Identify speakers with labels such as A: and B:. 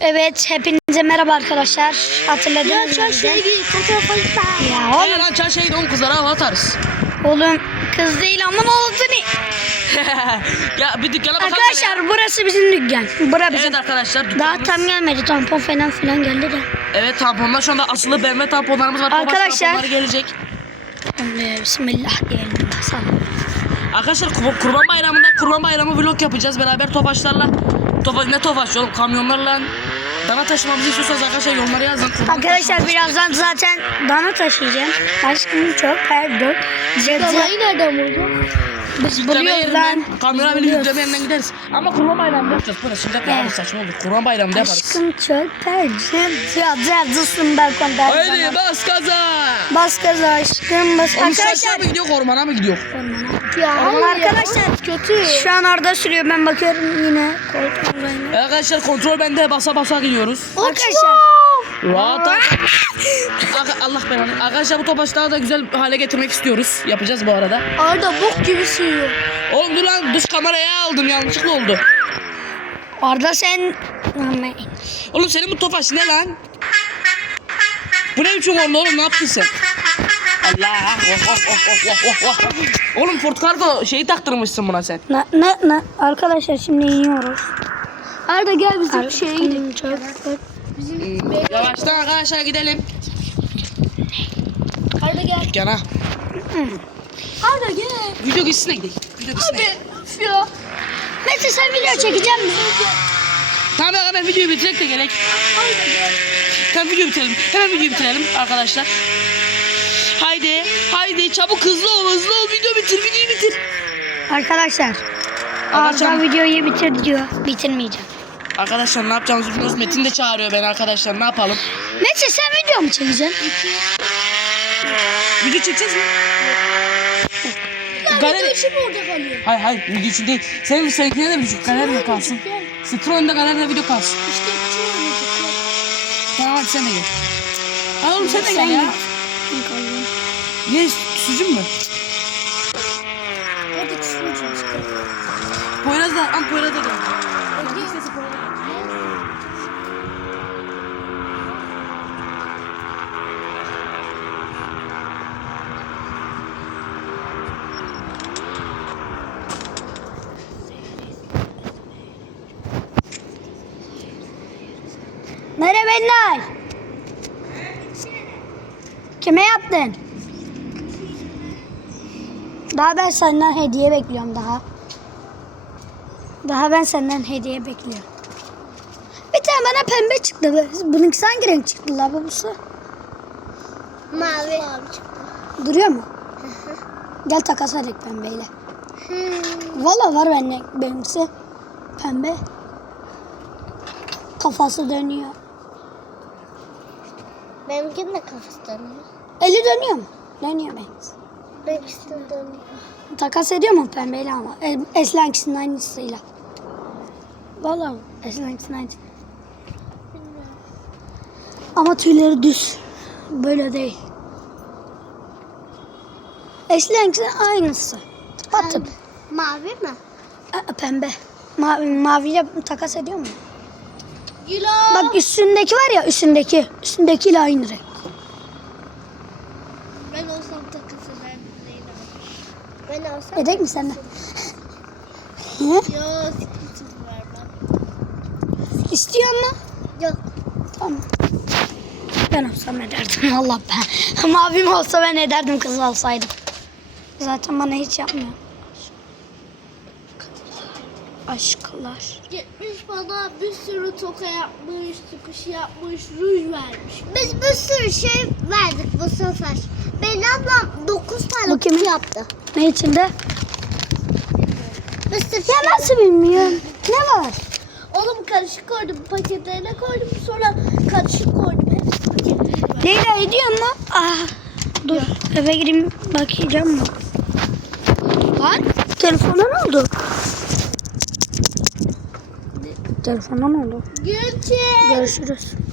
A: Evet, hepinize merhaba arkadaşlar. Hatırladınız mı?
B: Hayır lan çarşıya oğlum kızlara hava atarız.
A: Oğlum kız değil ama ne oldu ne?
B: Ya bir dükkana bakalım.
A: Arkadaşlar burası bizim dükkan. Bura bizim.
B: Evet arkadaşlar
A: Daha
B: dükkanımız.
A: tam gelmedi, tampon falan filan geldi de.
B: Evet tamponlar şu anda asılı BMW tamponlarımız var.
A: Arkadaşlar.
B: Tamponlar gelecek.
A: Bismillah diyelim. Sağ olun.
B: Arkadaşlar kurban bayramı vlog yapacağız beraber Tofaşlarla. Ne Tofaş oğlum kamyonlarla. Dana taşımamızı istiyorsanız arkadaşlar yorumlara yazın.
A: Arkadaşlar birazdan zaten dana taşıyacağım. Aşkım çok pardon.
C: Danayı nereden buldun?
A: Biz buluyoruz lan.
B: Kamyona bile yükleme yerinden gideriz. Ama kurban bayramında yapacağız. Burası şimdi
A: Evet.
B: saçma olur. Kurban bayramında yaparız.
A: Aşkım çok pardon. Zısın balkonda.
B: Haydi bas gaza.
A: Bas gaza aşkım bas.
B: Oğlum aşağı
A: Arkadaşlar.
B: mı gidiyor ormana mı gidiyor?
C: Ya
A: Ama arkadaşlar
C: kötü.
A: şu an orada sürüyor, ben bakıyorum yine koltuğuna.
B: Arkadaşlar kontrol bende basa gidiyoruz.
A: Arkadaşlar
B: Rahat ol. Allah belanı. Arkadaşlar bu Tofaş'ı daha da güzel hale getirmek istiyoruz. Yapacağız bu arada.
C: Arda bok gibi sürüyor.
B: Oğlum dur lan dış kameraya aldım yanlışlıkla oldu.
A: orada sen
B: Oğlum senin bu Tofaş ne lan? Bu ne biçim oldu oğlum, ne yaptın sen? Allah. Oh. Oğlum Ford Cargo şeyi taktırmışsın buna sen.
A: ne arkadaşlar şimdi iniyoruz.
C: Arda gel bizim şeye gidelim.
A: Çok
B: Yavaştan arkadaşlar gidelim.
C: Arda gel.
B: Dükkana.
C: Arda gel.
B: Video gitsine gidelim. Video gitsine.
C: Üf ya.
A: Mete sen video çekeceğim mi?
B: Tamam hemen videoyu bitirek de gerek.
C: Arda gel.
B: Tamam videoyu bitirelim. Hemen videoyu bitirelim arkadaşlar. Haydi çabuk hızlı ol videoyu bitir.
A: Arkadaşlar Arda videoyu bitir diyor. Bitirmeyeceğim.
B: Arkadaşlar ne yapacağımızı bilmiyoruz. Metin de çağırıyor beni arkadaşlar, ne yapalım?
A: Mete sen video mu çekeceksin?
B: Video çekeceğiz mi?
C: Ya
B: Galeri...
C: işim orada kalıyor.
B: Hayır video için değil. Seninkine de video galeride kalsın. Citroen'de galeride video kalsın.
C: İşte çiğ
B: Tamam hadi sen de gel. Hadi oğlum sen de gel ya. Ne sucum mu?
C: Hadi çocuğum işte.
B: Poyraz da gel.
A: Merhabalar. Kime yaptın? Daha ben senden hediye bekliyorum daha. Ben senden hediye bekliyorum. Bir tane bana pembe çıktı. Bununki hangi renk çıktı la babası?
C: Mavi.
A: Duruyor mu? Gel takas edelim pembeyle. Valla var benimkisi pembe. Kafası dönüyor.
C: Benimkinin de kafası dönüyor.
A: Eli dönüyor mu? Dönüyor benimkisi.
C: Benimkisi de dönüyor.
A: Takas ediyor mu pembeyle ama? Eslankisinin aynısıyla. Valla Eslankisinin aynısı. Ama tüyleri düz. Böyle değil. Eslankisinin aynısı. Tıpatıp.
C: Mavi mi?
A: Pembe. Maviyle takas ediyor mu?
C: Gilo.
A: Bak üstündeki var ya, üstündekiyle aynı renk.
C: Ben olsam takısı ben olsam.
A: Edek mi senden?
C: Yok sıkıntı vermem.
A: İstiyor mu?
C: Yok.
A: Tamam. Ben olsam ederdim valla ben. Mavim olsa ben ederdim, kız alsaydım. Zaten bana hiç yapmıyor. Aşklar.
C: Gitmiş bana bir sürü toka yapmış, çıkış yapmış, ruj vermiş. Biz bir sürü şey verdik bu sefer. Benim ablam 9 tane
A: Bu kimin?
C: kutu yaptı.
A: Ne içinde?
C: Bir sürü
A: Ya nasıl bilmiyorum. Ne var?
C: Oğlum karışık koydum, paketlerine koydum, sonra karışık koydum. Hepsi paketlerine.
A: Leyla ediyor mu? Dur eve gireyim bakacağım mı? Lan telefona ne oldu? Telefona ne oldu?
C: Gülçin.
A: Görüşürüz.